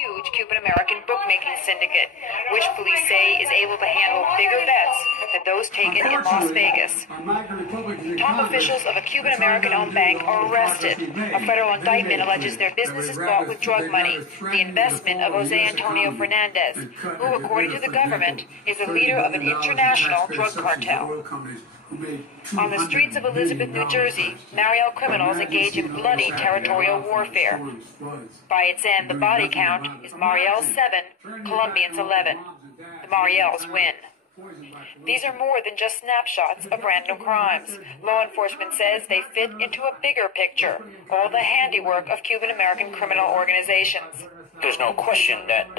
huge Cuban-American bookmaking syndicate, which police say is able to handle bigger bets than those taken in Las Vegas. Top officials of a Cuban-American-owned bank are arrested. A federal indictment alleges their business is bought with drug money, the investment of Jose Antonio Fernandez, who, according to the government, is the leader of an international drug cartel. On the streets of Elizabeth, New Jersey, Mariel criminals engage in bloody territorial warfare. By its end, the body count is Mariel 7, Colombians 11. The Mariels win. These are more than just snapshots of random crimes. Law enforcement says they fit into a bigger picture, all the handiwork of Cuban-American criminal organizations. There's no question that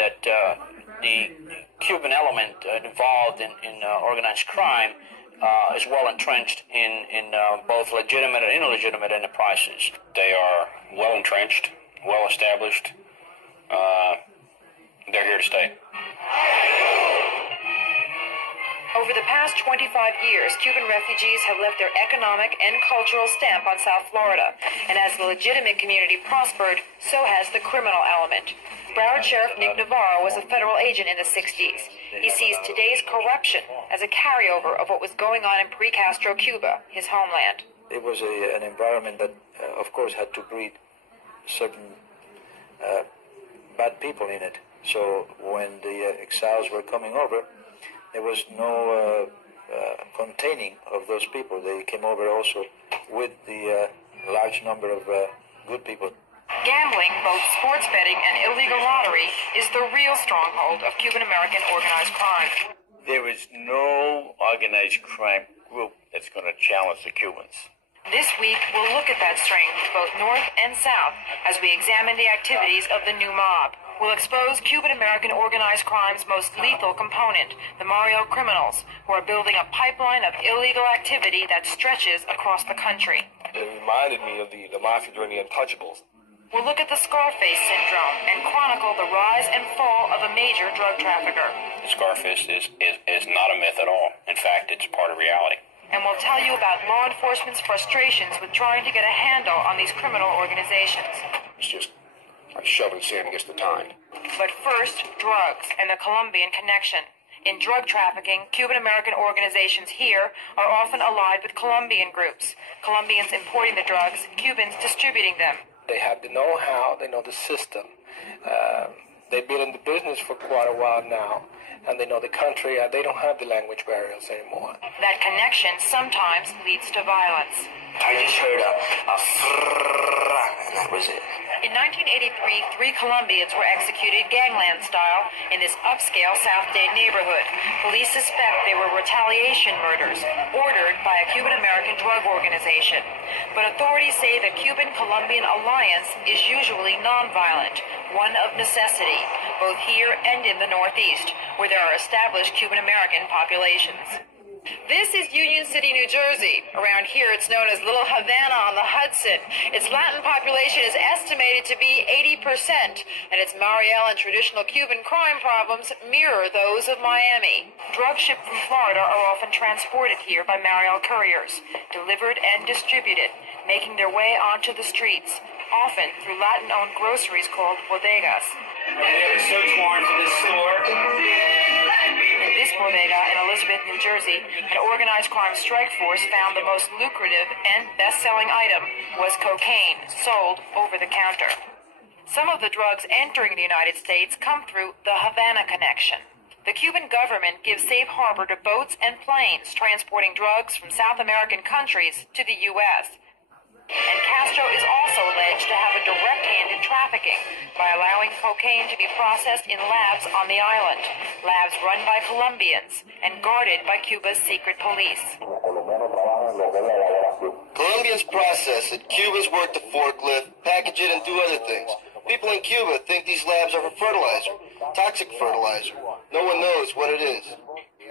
the Cuban element involved in organized crime is well entrenched in both legitimate and illegitimate enterprises. They are well entrenched, well established. They're here to stay. Over the past 25 years, Cuban refugees have left their economic and cultural stamp on South Florida, and as the legitimate community prospered, so has the criminal element. Broward Sheriff Nick Navarro was a federal agent in the 60s. He sees today's corruption as a carryover of what was going on in pre-Castro Cuba, his homeland. It was an environment that, of course, had to breed certain bad people in it. So when the exiles were coming over, there was no containing of those people. They came over also with the large number of good people. Gambling, both sports betting and illegal lottery, is the real stronghold of Cuban-American organized crime. There is no organized crime group that's going to challenge the Cubans. This week, we'll look at that strength, both north and south, as we examine the activities of the new mob. We'll expose Cuban-American organized crime's most lethal component, the Mariel criminals, who are building a pipeline of illegal activity that stretches across the country. It reminded me of the mafia during the Untouchables. We'll look at the Scarface syndrome and chronicle the rise and fall of a major drug trafficker. Scarface is not a myth at all. In fact, it's part of reality. And we'll tell you about law enforcement's frustrations with trying to get a handle on these criminal organizations. It's just like shoving sand against the tide. But first, drugs and the Colombian connection. In drug trafficking, Cuban-American organizations here are often allied with Colombian groups. Colombians importing the drugs, Cubans distributing them. They have the know-how, they know the system. They've been in the business for quite a while now, and they know the country, and they don't have the language barriers anymore. That connection sometimes leads to violence. I just heard a and that was it. In 1983, 3 Colombians were executed gangland style in this upscale South Dade neighborhood. Police suspect they were retaliation murders, ordered by a Cuban-American drug organization. But authorities say the Cuban-Colombian alliance is usually nonviolent, one of necessity, both here and in the Northeast, where there are established Cuban-American populations. This is Union City, New Jersey. Around here, it's known as Little Havana on the Hudson. Its Latin population is estimated to be 80%, and its Mariel and traditional Cuban crime problems mirror those of Miami. Drugs shipped from Florida are often transported here by Mariel couriers, delivered and distributed, making their way onto the streets, often through Latin-owned groceries called bodegas. We have a search warrant for this store. In this bodega in Elizabeth, New Jersey, an organized crime strike force found the most lucrative and best-selling item was cocaine, sold over the counter. Some of the drugs entering the United States come through the Havana connection. The Cuban government gives safe harbor to boats and planes transporting drugs from South American countries to the U.S., and Castro is also alleged to have a direct hand in trafficking by allowing cocaine to be processed in labs on the island, labs run by Colombians and guarded by Cuba's secret police. Colombians process it, Cubans work the forklift, package it, and do other things. People in Cuba think these labs are for fertilizer, toxic fertilizer. No one knows what it is.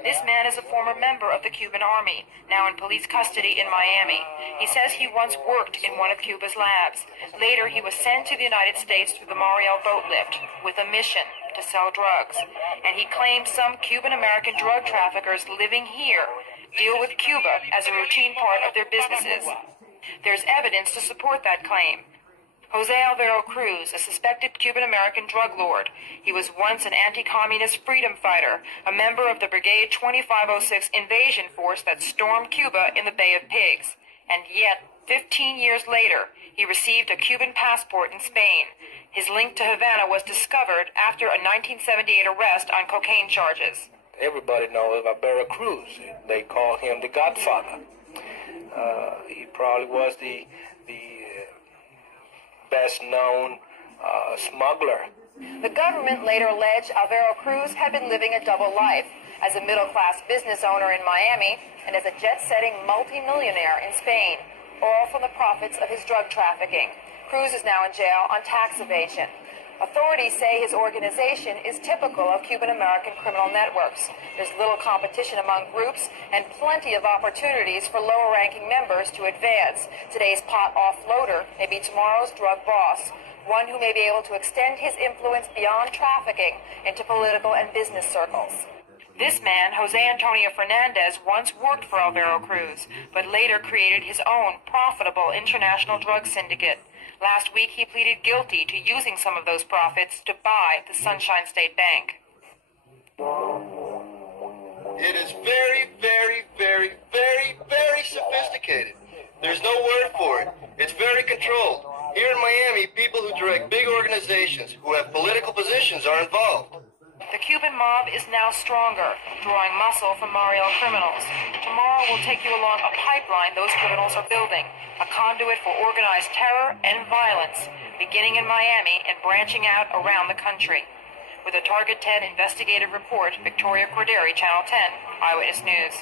This man is a former member of the Cuban Army, now in police custody in Miami. He says he once worked in one of Cuba's labs. Later, he was sent to the United States through the Mariel boat lift with a mission to sell drugs. And he claims some Cuban-American drug traffickers living here deal with Cuba as a routine part of their businesses. There's evidence to support that claim. Jose Alvaro Cruz, a suspected Cuban-American drug lord. He was once an anti-communist freedom fighter, a member of the Brigade 2506 invasion force that stormed Cuba in the Bay of Pigs. And yet, 15 years later, he received a Cuban passport in Spain. His link to Havana was discovered after a 1978 arrest on cocaine charges. Everybody knows Alvaro Cruz. They call him the Godfather. He probably was the best-known smuggler. The government later alleged Alvaro Cruz had been living a double life as a middle-class business owner in Miami and as a jet-setting multimillionaire in Spain, all from the profits of his drug trafficking. Cruz is now in jail on tax evasion. Authorities say his organization is typical of Cuban-American criminal networks. There's little competition among groups and plenty of opportunities for lower-ranking members to advance. Today's pot offloader may be tomorrow's drug boss, one who may be able to extend his influence beyond trafficking into political and business circles. This man, Jose Antonio Fernandez, once worked for Alvaro Cruz, but later created his own profitable international drug syndicate. Last week, he pleaded guilty to using some of those profits to buy the Sunshine State Bank. It is very, very, very, very, very sophisticated. There's no word for it. It's very controlled. Here in Miami, people who direct big organizations who have political positions are involved. The Cuban mob is now stronger, drawing muscle from Mariel criminals. Tomorrow we'll take you along a pipeline those criminals are building, a conduit for organized terror and violence, beginning in Miami and branching out around the country. With a Target 10 investigative report, Victoria Corderi, Channel 10, Eyewitness News.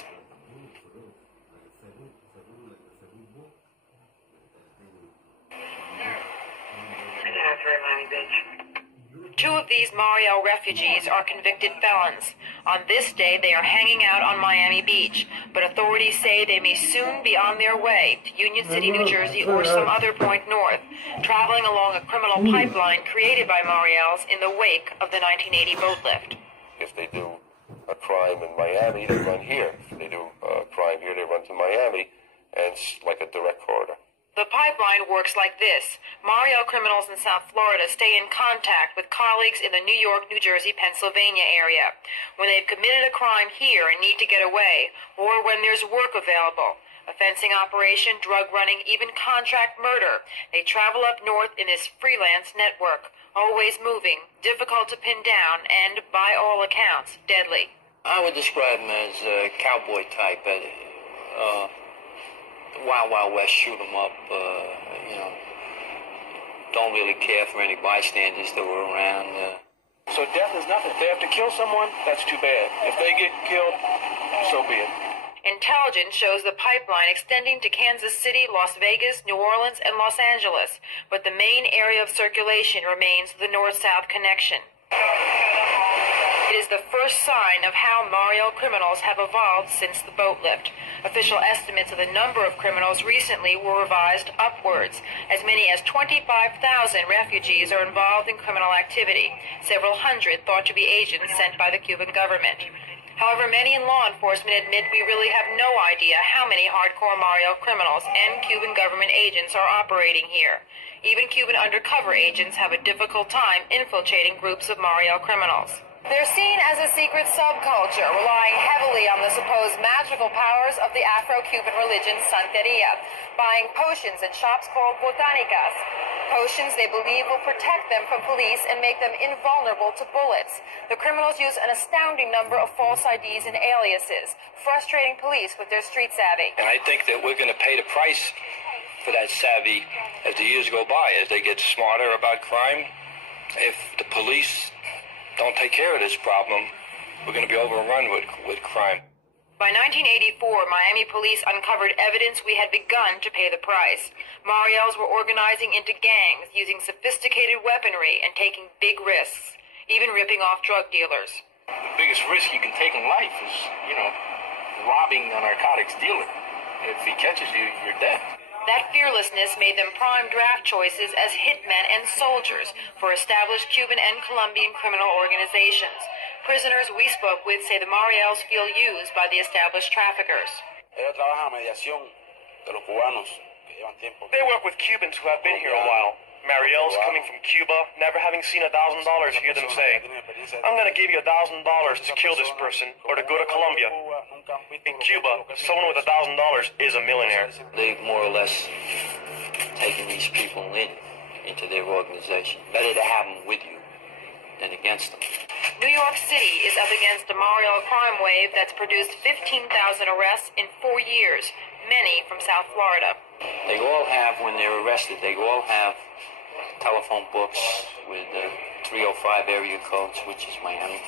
Two of these Mariel refugees are convicted felons. On this day, they are hanging out on Miami Beach, but authorities say they may soon be on their way to Union City, New Jersey, or some other point north, traveling along a criminal pipeline created by Mariels in the wake of the 1980 boat lift. If they do a crime in Miami, they run here. If they do a crime here, they run to Miami, and it's like a direct corridor. The pipeline works like this. Mariel criminals in South Florida stay in contact with colleagues in the New York, New Jersey, Pennsylvania area. When they've committed a crime here and need to get away, or when there's work available, a fencing operation, drug running, even contract murder, they travel up north in this freelance network, always moving, difficult to pin down, and, by all accounts, deadly. I would describe them as cowboy type. Wild Wild West, shoot them up, don't really care for any bystanders that were around. So death is nothing. If they have to kill someone, that's too bad. If they get killed, so be it. Intelligence shows the pipeline extending to Kansas City, Las Vegas, New Orleans, and Los Angeles, but the main area of circulation remains the north-south connection. It is the first sign of how Mariel criminals have evolved since the boat lift. Official estimates of the number of criminals recently were revised upwards. As many as 25,000 refugees are involved in criminal activity, several hundred thought to be agents sent by the Cuban government. However, many in law enforcement admit we really have no idea how many hardcore Mariel criminals and Cuban government agents are operating here. Even Cuban undercover agents have a difficult time infiltrating groups of Mariel criminals. They're seen as a secret subculture, relying heavily on the supposed magical powers of the Afro-Cuban religion Santeria, buying potions in shops called botanicas. Potions they believe will protect them from police and make them invulnerable to bullets. The criminals use an astounding number of false IDs and aliases, frustrating police with their street savvy. And I think that we're going to pay the price for that savvy as the years go by, as they get smarter about crime. If the police don't take care of this problem, we're going to be overrun with crime. By 1984, Miami police uncovered evidence we had begun to pay the price. Mariels were organizing into gangs, using sophisticated weaponry and taking big risks, even ripping off drug dealers. The biggest risk you can take in life is, robbing a narcotics dealer. If he catches you, you're dead. That fearlessness made them prime draft choices as hitmen and soldiers for established Cuban and Colombian criminal organizations. Prisoners we spoke with say the Mariels feel used by the established traffickers. They work with Cubans who have been here a while. Mariel's coming from Cuba, never having seen $1,000, hear them say, I'm going to give you $1,000 to kill this person or to go to Colombia. In Cuba, someone with $1,000 is a millionaire. They more or less taking these people into their organization. Better to have them with you than against them. New York City is up against a Mariel crime wave that's produced 15,000 arrests in 4 years, many from South Florida. They all have, when they're arrested, they all have telephone books with 305 area codes, which is Miami.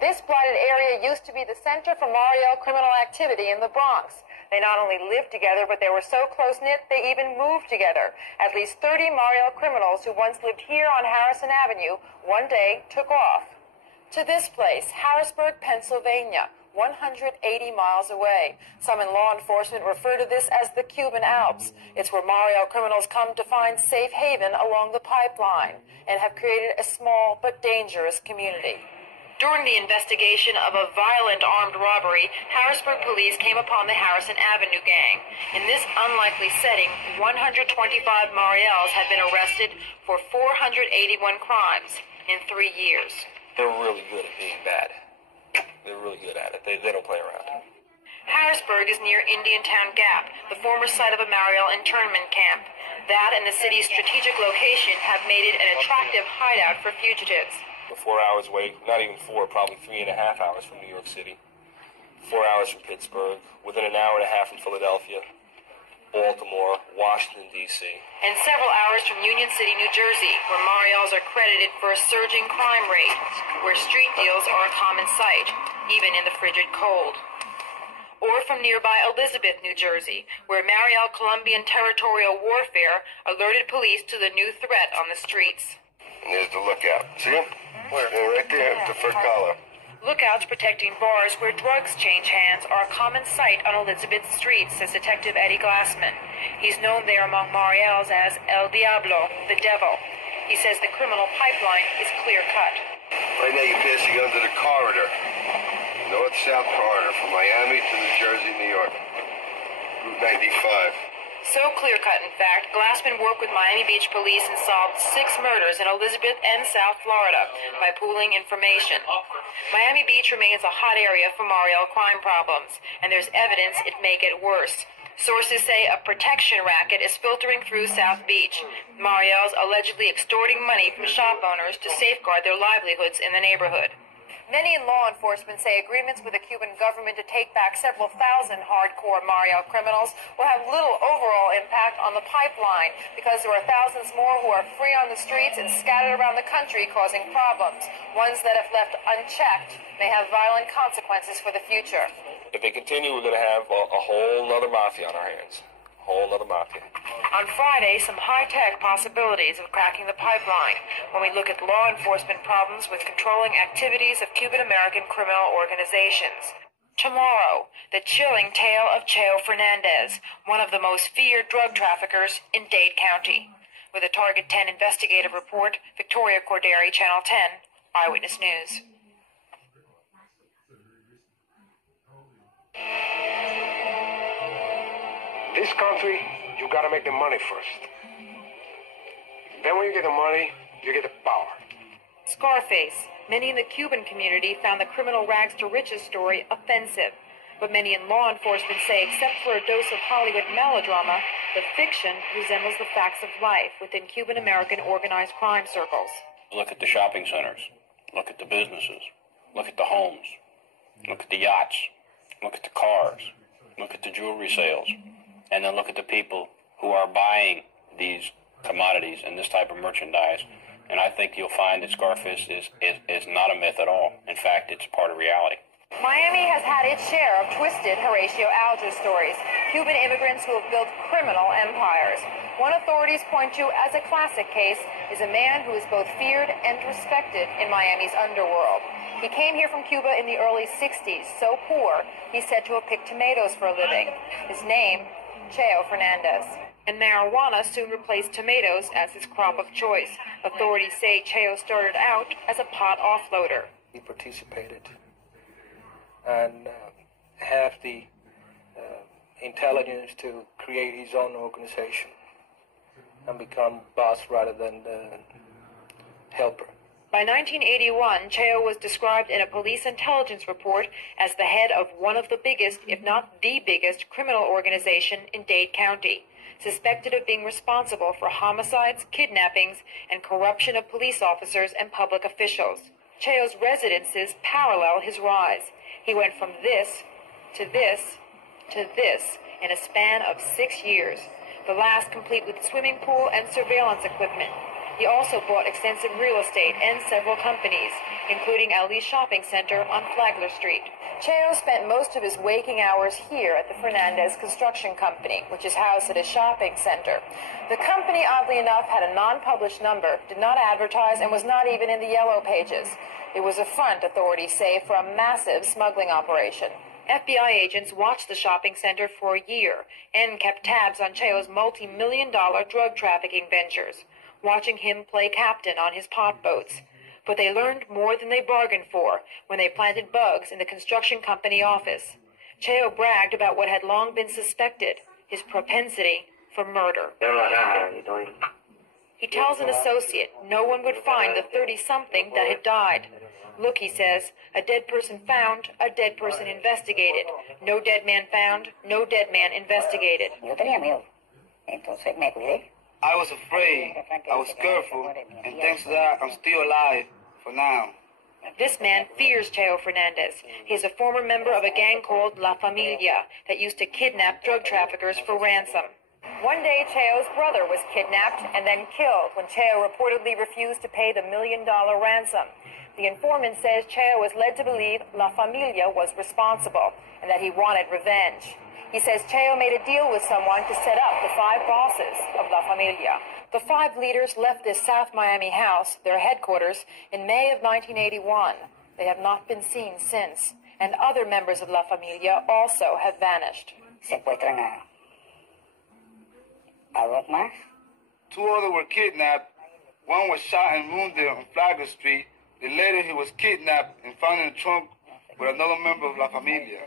This blighted area used to be the center for Mariel criminal activity in the Bronx. They not only lived together, but they were so close-knit they even moved together. At least 30 Mariel criminals who once lived here on Harrison Avenue one day took off to this place, Harrisburg, Pennsylvania, 180 miles away. Some in law enforcement refer to this as the Cuban Alps. It's where Mariel criminals come to find safe haven along the pipeline and have created a small but dangerous community. During the investigation of a violent armed robbery, Harrisburg police came upon the Harrison Avenue gang. In this unlikely setting, 125 Mariels have been arrested for 481 crimes in 3 years. They're really good at being bad. They're really good at it. They don't play around. Harrisburg is near Indiantown Gap, the former site of a Mariel internment camp. That and the city's strategic location have made it an attractive hideout for fugitives. We're 4 hours away, not even 4, probably 3.5 hours from New York City. 4 hours from Pittsburgh, within an hour and a half from Philadelphia, Baltimore, Washington, D.C. And several hours from Union City, New Jersey, where Mariels are credited for a surging crime rate, where street deals are a common sight, even in the frigid cold. Or from nearby Elizabeth, New Jersey, where Mariel Colombian territorial warfare alerted police to the new threat on the streets. And there's the lookout. See him? Where? Yeah, right there, the first collar. Lookouts protecting bars where drugs change hands are a common sight on Elizabeth Street, says Detective Eddie Glassman. He's known there among Mariels as El Diablo, the devil. He says the criminal pipeline is clear-cut. Right now you're passing under the corridor, north-south corridor from Miami to New Jersey, New York, Route 95. So clear-cut, in fact, Glassman worked with Miami Beach police and solved 6 murders in Elizabeth and South Florida by pooling information. Miami Beach remains a hot area for Mariel crime problems, and there's evidence it may get worse. Sources say a protection racket is filtering through South Beach. Mariels allegedly extorting money from shop owners to safeguard their livelihoods in the neighborhood. Many in law enforcement say agreements with the Cuban government to take back several thousand hardcore Mariel criminals will have little overall impact on the pipeline because there are thousands more who are free on the streets and scattered around the country causing problems. Ones that, if left unchecked, may have violent consequences for the future. If they continue, we're going to have a whole nother mafia on our hands. Whole nother mafia. On Friday, some high-tech possibilities of cracking the pipeline when we look at law enforcement problems with controlling activities of Cuban-American criminal organizations. Tomorrow, the chilling tale of Cheo Fernandez, one of the most feared drug traffickers in Dade County. With a Target 10 investigative report, Victoria Corderi, Channel 10, Eyewitness News. This country, you gotta make the money first. Then when you get the money, you get the power. Scarface. Many in the Cuban community found the criminal rags to riches story offensive. But many in law enforcement say except for a dose of Hollywood melodrama, the fiction resembles the facts of life within Cuban-American organized crime circles. Look at the shopping centers. Look at the businesses. Look at the homes. Look at the yachts. Look at the cars. Look at the jewelry sales. And then look at the people who are buying these commodities and this type of merchandise. And I think you'll find that Scarface is not a myth at all. In fact, it's part of reality. Miami has had its share of twisted Horatio Alger stories, Cuban immigrants who have built criminal empires. One authorities point to as a classic case is a man who is both feared and respected in Miami's underworld. He came here from Cuba in the early 60s, so poor he's said to have picked tomatoes for a living. His name, Cheo Fernandez. And marijuana soon replaced tomatoes as his crop of choice. Authorities say Cheo started out as a pot offloader. He participated and have the intelligence to create his own organization. and become boss rather than the helper. By 1981, Cheo was described in a police intelligence report as the head of one of the biggest, if not the biggest, criminal organization in Dade County, suspected of being responsible for homicides, kidnappings, and corruption of police officers and public officials. Cheo's residences parallel his rise. He went from this to this to this in a span of 6 years, the last complete with swimming pool and surveillance equipment. He also bought extensive real estate and several companies, including Ali's Shopping Center on Flagler Street. Cheo spent most of his waking hours here at the Fernandez Construction Company, which is housed at a shopping center. The company, oddly enough, had a non-published number, did not advertise, and was not even in the yellow pages. It was a front, authorities say, for a massive smuggling operation. FBI agents watched the shopping center for a year and kept tabs on Cheo's multi-million-dollar drug trafficking ventures, watching him play captain on his pot boats. But they learned more than they bargained for when they planted bugs in the construction company office. Cheo bragged about what had long been suspected, his propensity for murder. He tells an associate no one would find the 30-something that had died. Look, he says, a dead person found, a dead person investigated. No dead man found, no dead man investigated. I was afraid, I was careful, and thanks to that, I'm still alive for now. This man fears Cheo Fernandez. He is a former member of a gang called La Familia that used to kidnap drug traffickers for ransom. One day, Cheo's brother was kidnapped and then killed when Cheo reportedly refused to pay the $1 million ransom. The informant says Cheo was led to believe La Familia was responsible and that he wanted revenge. He says Cheo made a deal with someone to set up the 5 bosses of La Familia. The 5 leaders left this South Miami house, their headquarters, in May of 1981. They have not been seen since, and other members of La Familia also have vanished. Two others were kidnapped. One was shot and wounded on Flagler Street. Then later he was kidnapped and found in the trunk with another member of La Familia.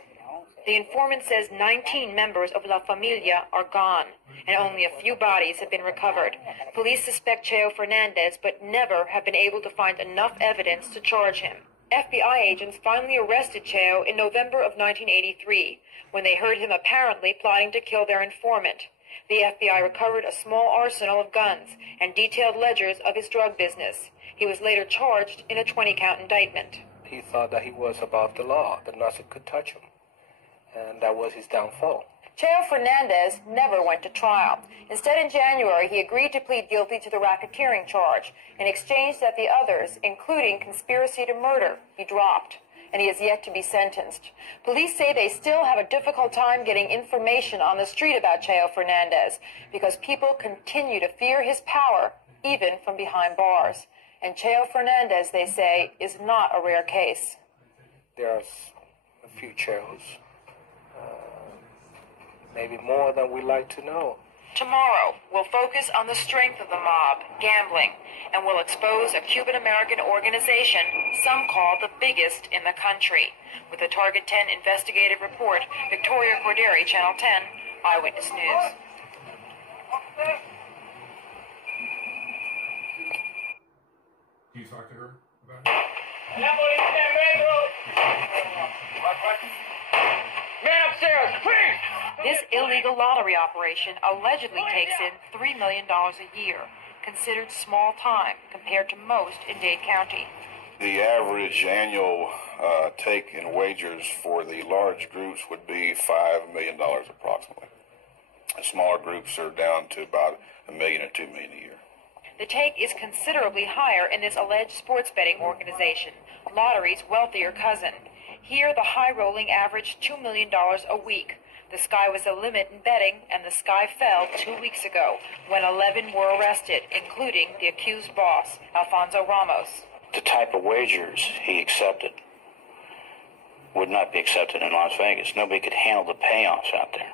The informant says 19 members of La Familia are gone, and only a few bodies have been recovered. Police suspect Cheo Fernandez, but never have been able to find enough evidence to charge him. FBI agents finally arrested Cheo in November of 1983, when they heard him apparently plotting to kill their informant. The FBI recovered a small arsenal of guns and detailed ledgers of his drug business. He was later charged in a 20-count indictment. He thought that he was above the law, that nothing could touch him. And that was his downfall. Cheo Fernandez never went to trial. Instead, in January, he agreed to plead guilty to the racketeering charge in exchange that the others, including conspiracy to murder, be dropped, and he is yet to be sentenced. Police say they still have a difficult time getting information on the street about Cheo Fernandez because people continue to fear his power, even from behind bars. And Cheo Fernandez, they say, is not a rare case. There are a few Cheos. Maybe more than we like to know. Tomorrow, we'll focus on the strength of the mob, gambling, and we'll expose a Cuban-American organization some call the biggest in the country. With the Target 10 investigative report, Victoria Corderi, Channel 10, Eyewitness News. Can you talk to her about it? Man upstairs, please! This illegal lottery operation allegedly takes in $3 million a year, considered small time compared to most in Dade County. The average annual take in wagers for the large groups would be $5 million approximately. The smaller groups are down to about $1 million or $2 million a year. The take is considerably higher in this alleged sports betting organization, Lottery's wealthier cousin. Here, the high-rolling averaged $2 million a week. The sky was the limit in betting, and the sky fell 2 weeks ago when 11 were arrested, including the accused boss, Alfonso Ramos. The type of wagers he accepted would not be accepted in Las Vegas. Nobody could handle the payoffs out there.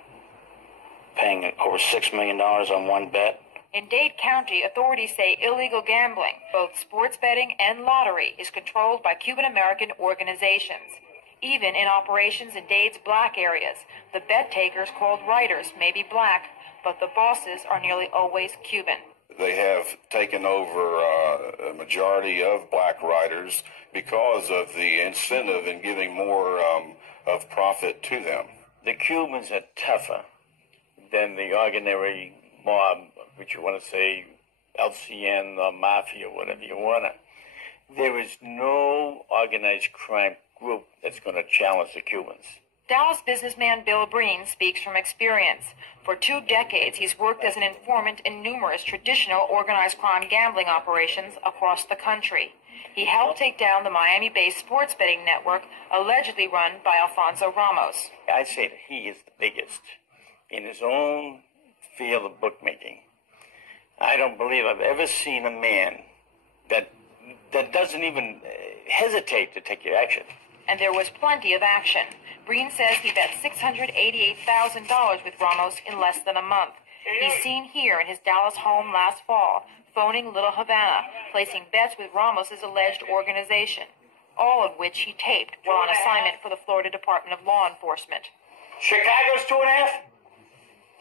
Paying over $6 million on one bet. In Dade County, authorities say illegal gambling, both sports betting and lottery, is controlled by Cuban-American organizations. Even in operations in Dade's black areas, the bet takers called writers may be black, but the bosses are nearly always Cuban. They have taken over a majority of black riders because of the incentive in giving more of profit to them. The Cubans are tougher than the ordinary mob, which you want to say LCN or mafia, whatever you want to. There is no organized crime group that's going to challenge the Cubans. Dallas businessman Bill Breen speaks from experience. For 2 decades, he's worked as an informant in numerous traditional organized crime gambling operations across the country. He helped take down the Miami-based sports betting network allegedly run by Alfonso Ramos. I say that he is the biggest in his own field of bookmaking. I don't believe I've ever seen a man that doesn't even hesitate to take action. And there was plenty of action. Breen says he bet $688,000 with Ramos in less than a month. He's seen here in his Dallas home last fall, phoning Little Havana, placing bets with Ramos' alleged organization, all of which he taped while on assignment for the Florida Department of Law Enforcement. Chicago's 2.5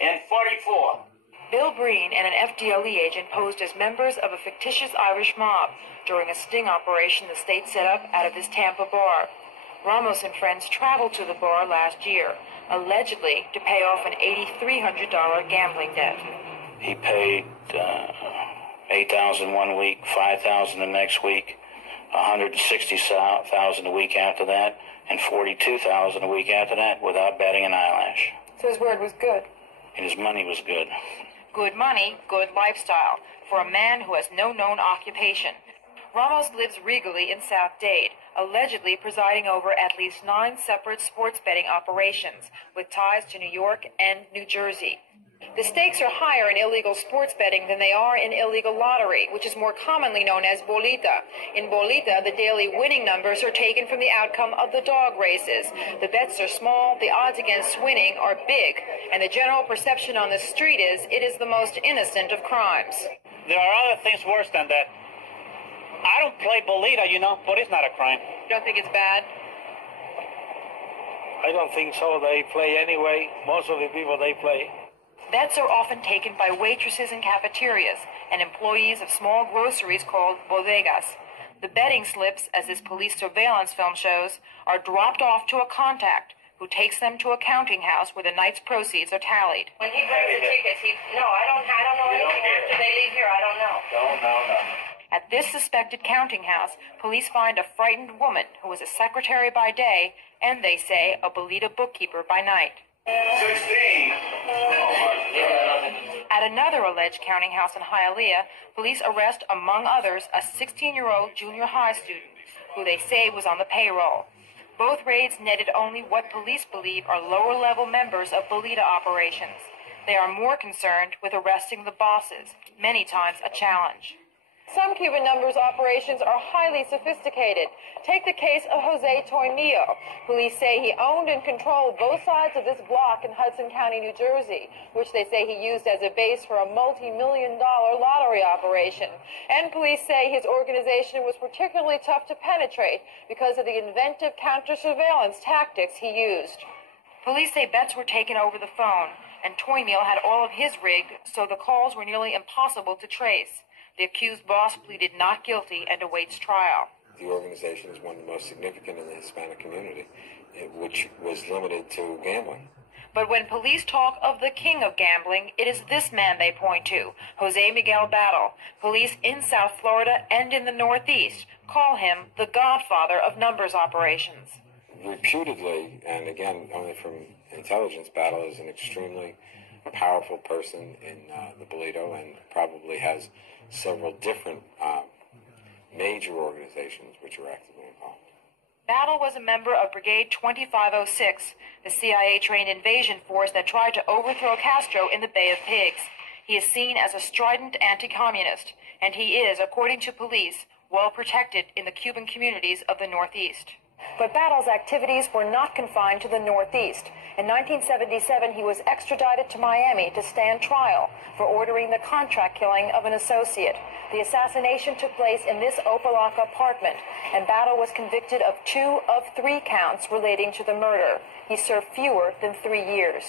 and 44. Bill Breen and an FDLE agent posed as members of a fictitious Irish mob during a sting operation the state set up out of this Tampa bar. Ramos and friends traveled to the bar last year, allegedly to pay off an $8,300 gambling debt. He paid $8,000 one week, $5,000 the next week, $160,000 a week after that, and $42,000 a week after that without batting an eyelash. So his word was good. And his money was good. Good money, good lifestyle, for a man who has no known occupation. Ramos lives regally in South Dade, allegedly presiding over at least 9 separate sports betting operations, with ties to New York and New Jersey. The stakes are higher in illegal sports betting than they are in illegal lottery, which is more commonly known as bolita. In bolita, the daily winning numbers are taken from the outcome of the dog races. The bets are small, the odds against winning are big, and the general perception on the street is it is the most innocent of crimes. There are other things worse than that. I don't play bolita, but it's not a crime. You don't think it's bad? I don't think so. They play anyway. Most of the people, they play. Bets are often taken by waitresses in cafeterias and employees of small groceries called bodegas. The betting slips, as this police surveillance film shows, are dropped off to a contact who takes them to a counting house where the night's proceeds are tallied. When he brings the tickets, I don't know anything after they leave here. I don't know. No. At this suspected counting house, police find a frightened woman who was a secretary by day and, they say, a bolita bookkeeper by night. 16. At another alleged counting house in Hialeah, police arrest, among others, a 16-year-old junior high student who they say was on the payroll. Both raids netted only what police believe are lower-level members of bolita operations. They are more concerned with arresting the bosses, many times a challenge. Some Cuban numbers operations are highly sophisticated. Take the case of Jose Toimillo. Police say he owned and controlled both sides of this block in Hudson County, New Jersey, which they say he used as a base for a multi-million-dollar lottery operation. And police say his organization was particularly tough to penetrate because of the inventive counter-surveillance tactics he used. Police say bets were taken over the phone, and Toimillo had all of his rigged, so the calls were nearly impossible to trace. The accused boss pleaded not guilty and awaits trial. The organization is one of the most significant in the Hispanic community, which was limited to gambling. But when police talk of the king of gambling, it is this man they point to, Jose Miguel Battle. Police in South Florida and in the Northeast call him the godfather of numbers operations. Reputedly, and again, only from intelligence, Battle is an extremely powerful person in the Bolito and probably has several different major organizations which are actively involved. Battle was a member of Brigade 2506, the CIA-trained invasion force that tried to overthrow Castro in the Bay of Pigs. He is seen as a strident anti-communist, and he is, according to police, well protected in the Cuban communities of the Northeast. But Battle's activities were not confined to the Northeast. In 1977, he was extradited to Miami to stand trial for ordering the contract killing of an associate. The assassination took place in this Opa-locka apartment, and Battle was convicted of 2 of 3 counts relating to the murder. He served fewer than 3 years.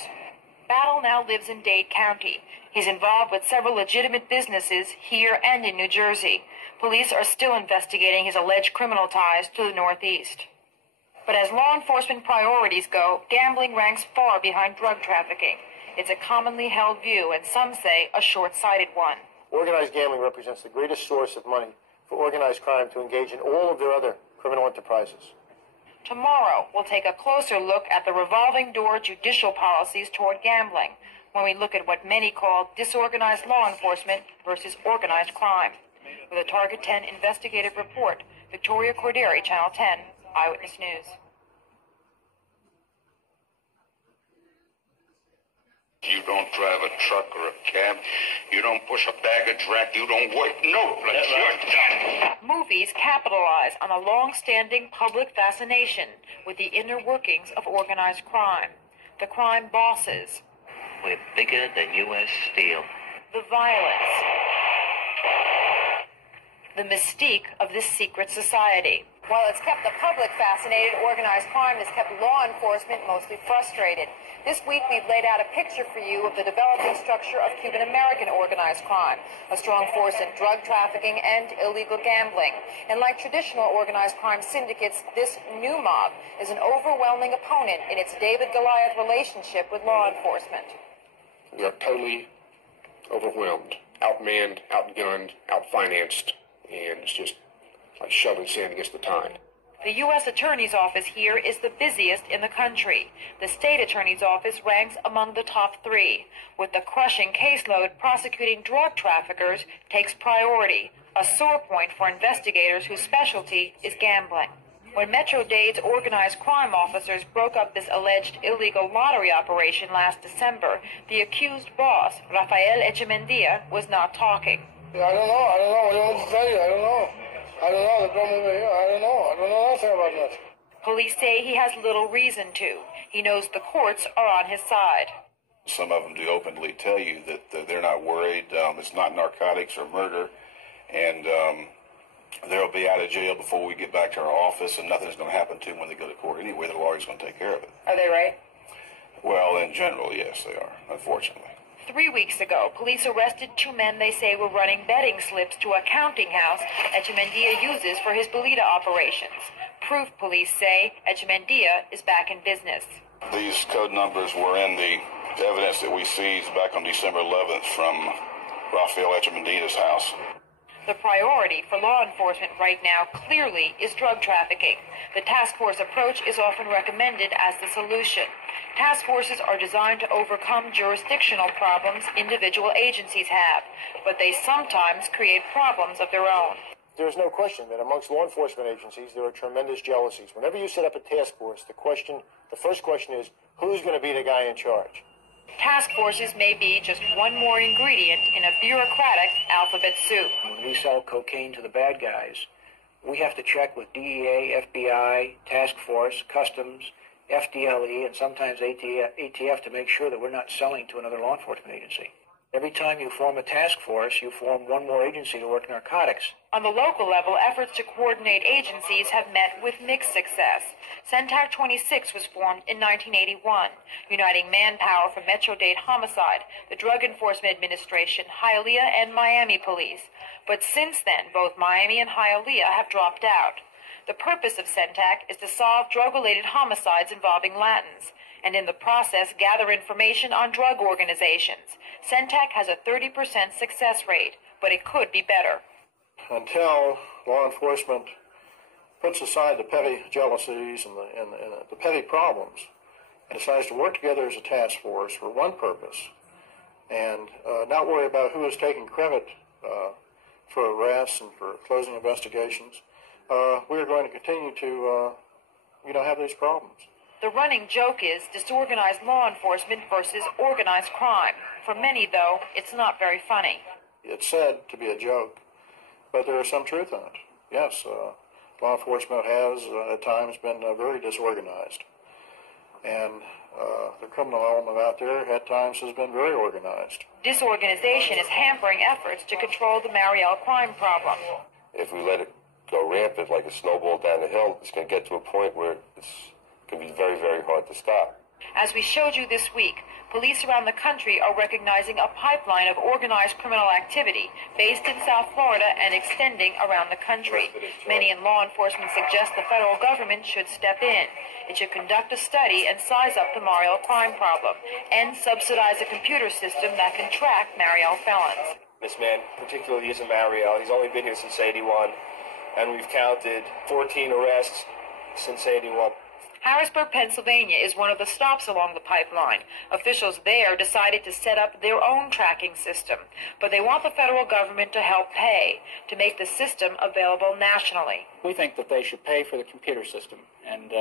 Battle now lives in Dade County. He's involved with several legitimate businesses here and in New Jersey. Police are still investigating his alleged criminal ties to the Northeast. But as law enforcement priorities go, gambling ranks far behind drug trafficking. It's a commonly held view, and some say a short-sighted one. Organized gambling represents the greatest source of money for organized crime to engage in all of their other criminal enterprises. Tomorrow, we'll take a closer look at the revolving door judicial policies toward gambling, when we look at what many call disorganized law enforcement versus organized crime. With a Target 10 investigative report, Victoria Corderi, Channel 10, Eyewitness News. You don't drive a truck or a cab. You don't push a bag of drac. You don't work no place. You're done. Movies capitalize on a long-standing public fascination with the inner workings of organized crime. The crime bosses. We're bigger than U.S. Steel. The violence. The mystique of this secret society. While it's kept the public fascinated, organized crime has kept law enforcement mostly frustrated. This week, we've laid out a picture for you of the developing structure of Cuban-American organized crime, a strong force in drug trafficking and illegal gambling. And like traditional organized crime syndicates, this new mob is an overwhelming opponent in its David-Goliath relationship with law enforcement. We are totally overwhelmed, outmanned, outgunned, outfinanced, and it's just like shoving sand against the tide. The U.S. Attorney's Office here is the busiest in the country. The State Attorney's Office ranks among the top 3. With the crushing caseload, prosecuting drug traffickers takes priority, a sore point for investigators whose specialty is gambling. When Metro Dade's organized crime officers broke up this alleged illegal lottery operation last December, the accused boss, Rafael Echemendia, was not talking. I don't know. What do you want to tell you? I don't know. They brought me over here. I don't know nothing about that. Police say he has little reason to. He knows the courts are on his side. Some of them do openly tell you that they're not worried. It's not narcotics or murder, and they'll be out of jail before we get back to our office, and nothing's going to happen to them when they go to court anyway. The lawyer's going to take care of it. Are they right? Well, in general, yes, they are, unfortunately. 3 weeks ago, police arrested 2 men they say were running betting slips to a counting house Echemendia uses for his Bolita operations. Proof, police say, Echemendia is back in business. These code numbers were in the evidence that we seized back on December 11th from Rafael Echemendia's house. The priority for law enforcement right now clearly is drug trafficking. The task force approach is often recommended as the solution. Task forces are designed to overcome jurisdictional problems individual agencies have, but they sometimes create problems of their own. There is no question that amongst law enforcement agencies there are tremendous jealousies. Whenever you set up a task force, the first question is, who's going to be the guy in charge? Task forces may be just one more ingredient in a bureaucratic alphabet soup. When we sell cocaine to the bad guys, we have to check with DEA, FBI, task force, customs, FDLE, and sometimes ATF to make sure that we're not selling to another law enforcement agency. Every time you form a task force, you form one more agency to work narcotics. On the local level, efforts to coordinate agencies have met with mixed success. CENTAC 26 was formed in 1981, uniting manpower from Metro-Dade Homicide, the Drug Enforcement Administration, Hialeah, and Miami Police. But since then, both Miami and Hialeah have dropped out. The purpose of CENTAC is to solve drug-related homicides involving Latins, and in the process gather information on drug organizations. CENTAC has a 30% success rate, but it could be better. Until law enforcement puts aside the petty jealousies and the petty problems and decides to work together as a task force for one purpose and not worry about who is taking credit for arrests and for closing investigations, we are going to continue to have these problems. The running joke is disorganized law enforcement versus organized crime. For many, though, it's not very funny. It's said to be a joke, but there is some truth in it. Yes, law enforcement has at times been very disorganized, and the criminal element out there at times has been very organized. Disorganization is hampering efforts to control the Mariel crime problem. If we let it go rampant like a snowball down the hill, it's going to get to a point where it's going to be very, very hard to stop. As we showed you this week, police around the country are recognizing a pipeline of organized criminal activity based in South Florida and extending around the country. Many in law enforcement suggest the federal government should step in. It should conduct a study and size up the Mariel crime problem and subsidize a computer system that can track Mariel felons. This man particularly isn't Mariel. He's only been here since 81, and we've counted 14 arrests since 81. Harrisburg, Pennsylvania is one of the stops along the pipeline. Officials there decided to set up their own tracking system, but they want the federal government to help pay to make the system available nationally. We think that they should pay for the computer system, and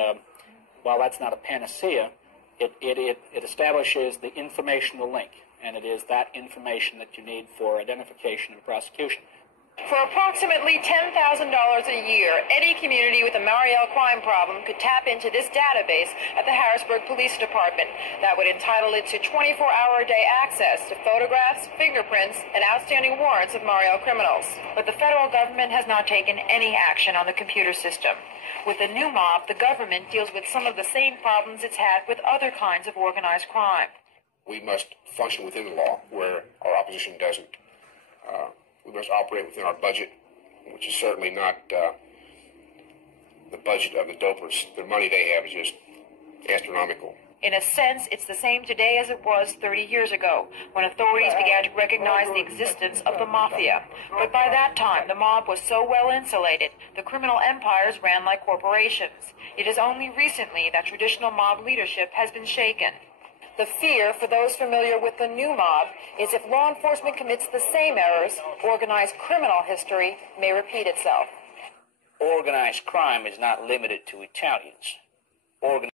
while that's not a panacea, it establishes the informational link, and it is that information that you need for identification and prosecution. For approximately $10,000 a year, any community with a Mariel crime problem could tap into this database at the Harrisburg Police Department. That would entitle it to 24-hour-a-day access to photographs, fingerprints, and outstanding warrants of Mariel criminals. But the federal government has not taken any action on the computer system. With the new mob, the government deals with some of the same problems it's had with other kinds of organized crime. We must function within the law, where our opposition doesn't. We must operate within our budget, which is certainly not the budget of the dopers. The money they have is just astronomical. In a sense, it's the same today as it was 30 years ago, when authorities began to recognize the existence of the mafia. But by that time, the mob was so well insulated, the criminal empires ran like corporations. It is only recently that traditional mob leadership has been shaken. The fear for those familiar with the new mob is if law enforcement commits the same errors, organized criminal history may repeat itself. Organized crime is not limited to Italians.